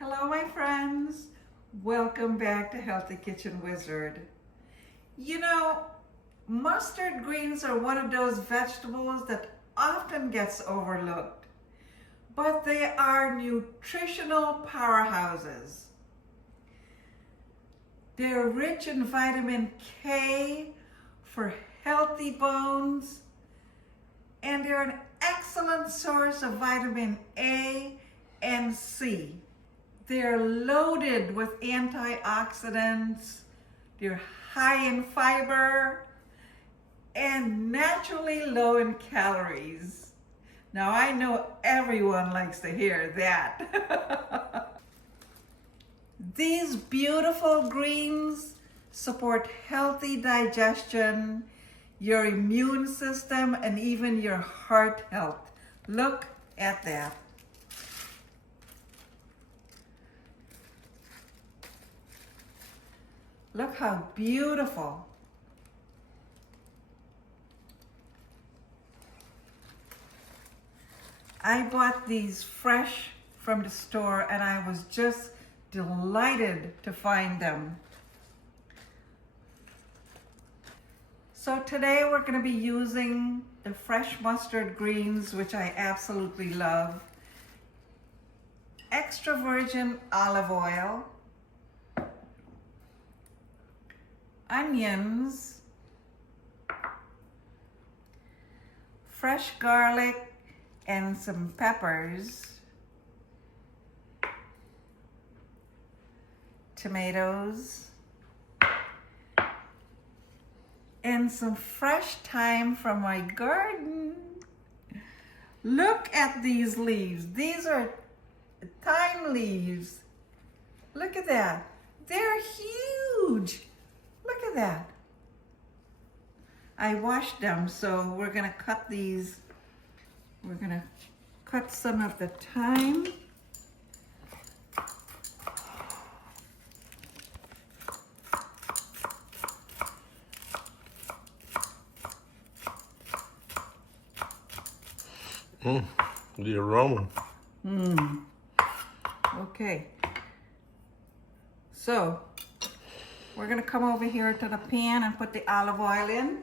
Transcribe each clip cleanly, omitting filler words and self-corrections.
Hello my friends, welcome back to Healthy Kitchen Wizard. You know, mustard greens are one of those vegetables that often gets overlooked, but they are nutritional powerhouses. They're rich in vitamin K for healthy bones, and they're an excellent source of vitamin A and C. They're loaded with antioxidants, they're high in fiber, and naturally low in calories. Now I know everyone likes to hear that. These beautiful greens support healthy digestion, your immune system, and even your heart health. Look at that. Look how beautiful. I bought these fresh from the store and I was just delighted to find them. So today we're going to be using the fresh mustard greens, which I absolutely love, extra virgin olive oil, onions, fresh garlic and some peppers, tomatoes, and some fresh thyme from my garden. Look at these leaves. These are thyme leaves. Look at that. They're huge. Look at that. I washed them, so we're gonna cut these. We're gonna cut some of the thyme. The aroma. Okay. So, we're gonna come over here to the pan and put the olive oil in.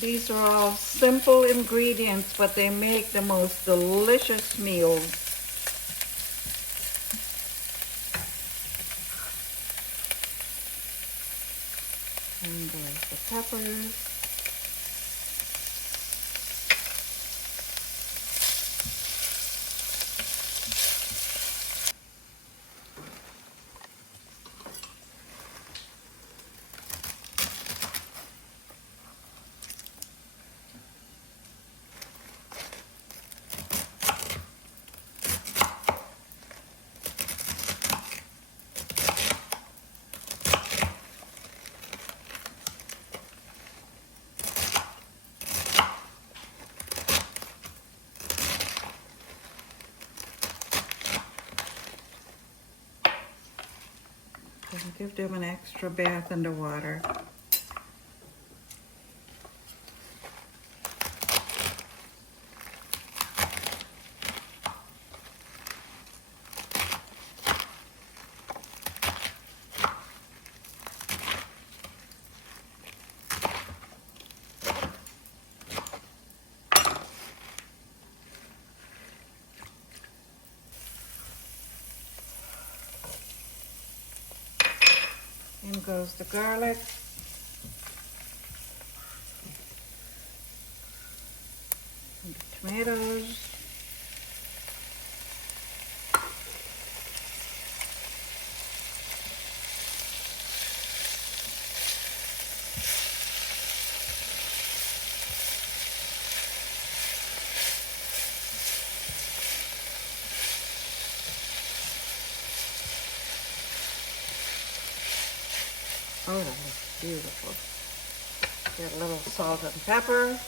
These are all simple ingredients, but they make the most delicious meals. And there's the peppers. And give them an extra bath in the water. In goes the garlic. And the tomatoes. Oh, that looks beautiful. Get a little salt and pepper.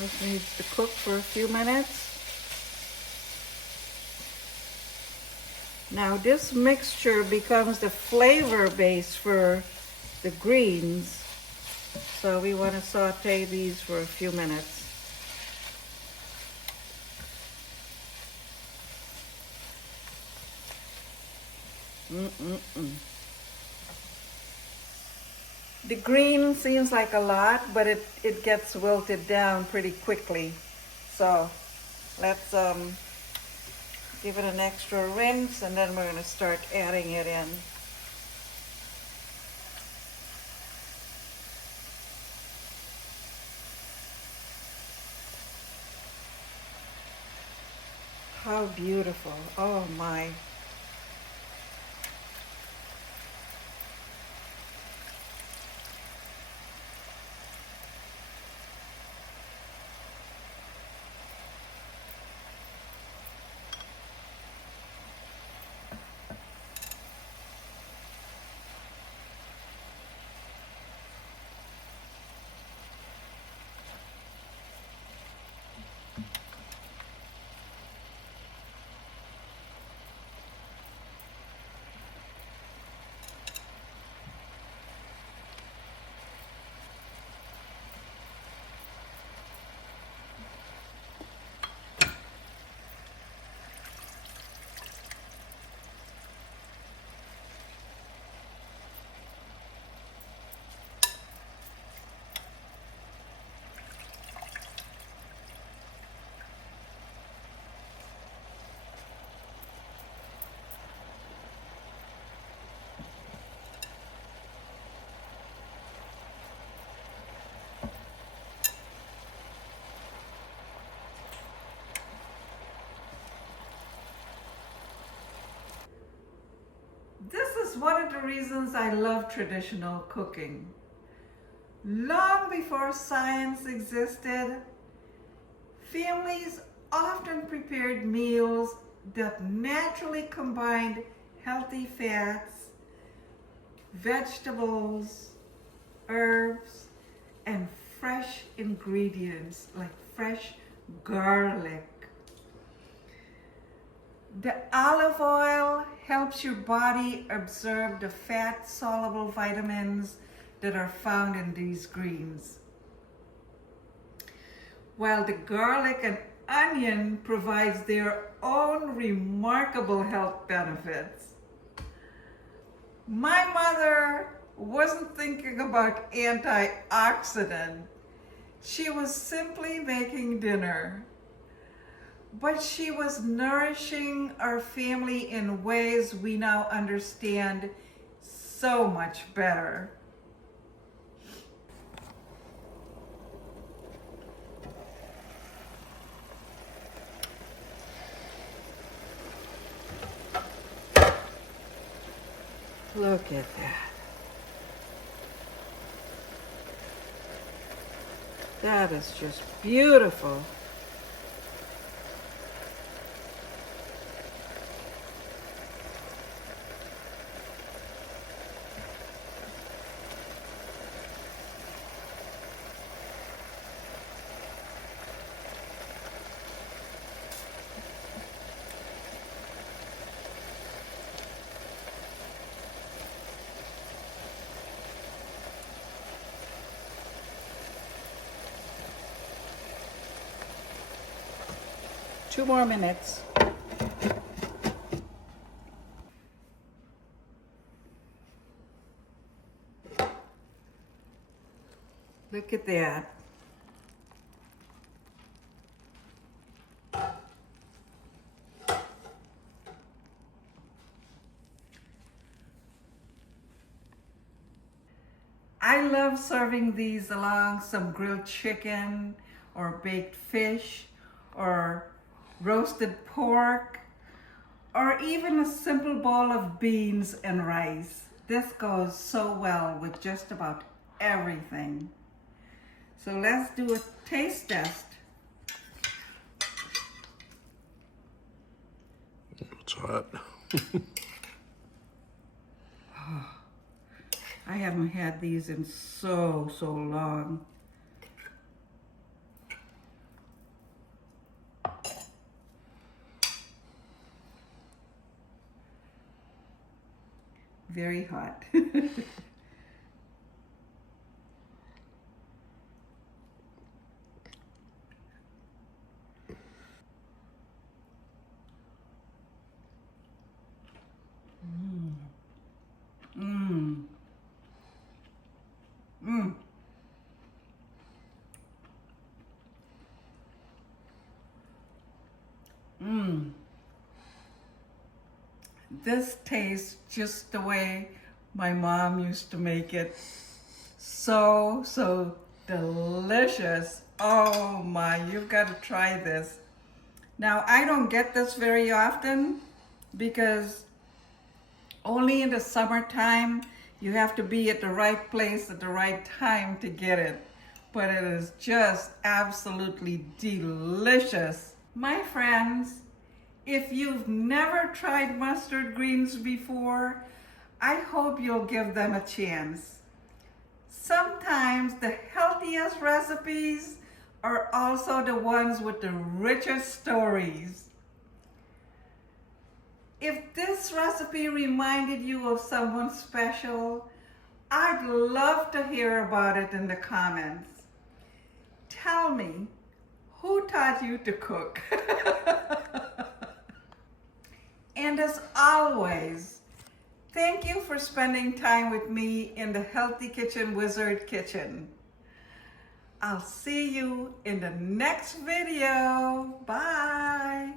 This needs to cook for a few minutes. Now this mixture becomes the flavor base for the greens. So we want to saute these for a few minutes. The green seems like a lot, but it gets wilted down pretty quickly. So let's give it an extra rinse, and then we're going to start adding it in. How beautiful. Oh my. This is one of the reasons I love traditional cooking. Long before science existed, families often prepared meals that naturally combined healthy fats, vegetables, herbs, and fresh ingredients like fresh garlic. The olive oil helps your body absorb the fat-soluble vitamins that are found in these greens, while the garlic and onion provides their own remarkable health benefits. My mother wasn't thinking about antioxidants. She was simply making dinner. But she was nourishing our family in ways we now understand so much better. Look at that. That is just beautiful. Two more minutes. Look at that. I love serving these along some grilled chicken or baked fish or roasted pork, or even a simple bowl of beans and rice. This goes so well with just about everything. So let's do a taste test. It's hot. I haven't had these in so long. Very hot. This tastes just the way my mom used to make it. So delicious. Oh my, you've got to try this. Now, I don't get this very often because only in the summertime you have to be at the right place at the right time to get it. But it is just absolutely delicious. My friends, if you've never tried mustard greens before, I hope you'll give them a chance. Sometimes the healthiest recipes are also the ones with the richest stories. If this recipe reminded you of someone special, I'd love to hear about it in the comments. Tell me, who taught you to cook? And as always, thank you for spending time with me in the Healthy Kitchen Wizard kitchen. I'll see you in the next video. Bye.